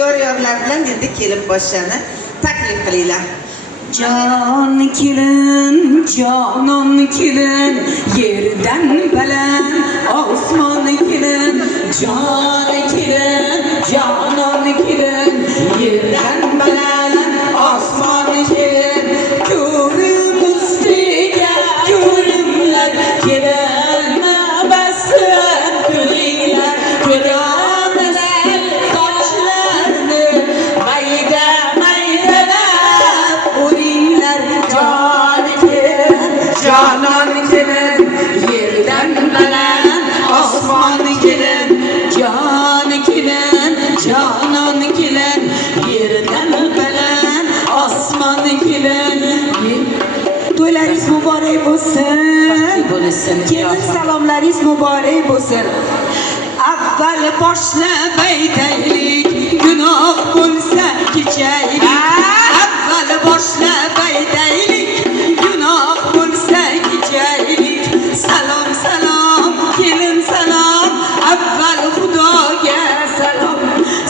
yor-yorlar bilan endi kelib boshani taklif qilinglar. Can kelin, canon kelin, yerdan baland osmon kelin. Can kelin, canon kelin, yerdan baland osmon kelin. Ko'rim ustiga ko'rimlar kelin, nabasib ko'ringlar, ko'ramilar sochlarni mayda maydalab uringlar. Can kelin, canon kelin, yerdan baland osmon kelin. Can kelin, canon kelin, yerdan baland osmon kelin. To'ylaringiz muborak bo'lsin. Kelin salomlaringiz muborak bo'lsin. Avval boshlab aytaylik, gunoh bo'lsa kechaylik. Avval boshlab aytaylik, gunoh bo'lsa kechaylik. Salom salom, kelin salom, avval Xudoga salom.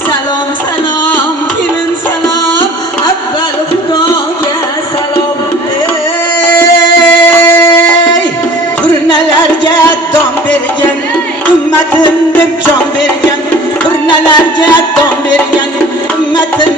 Salom salom, kelin salom, avval Xudoga salom. Ey turnalarga dom bergan, ummatim deb jon bergan, turnalarga dom bergan, ummatim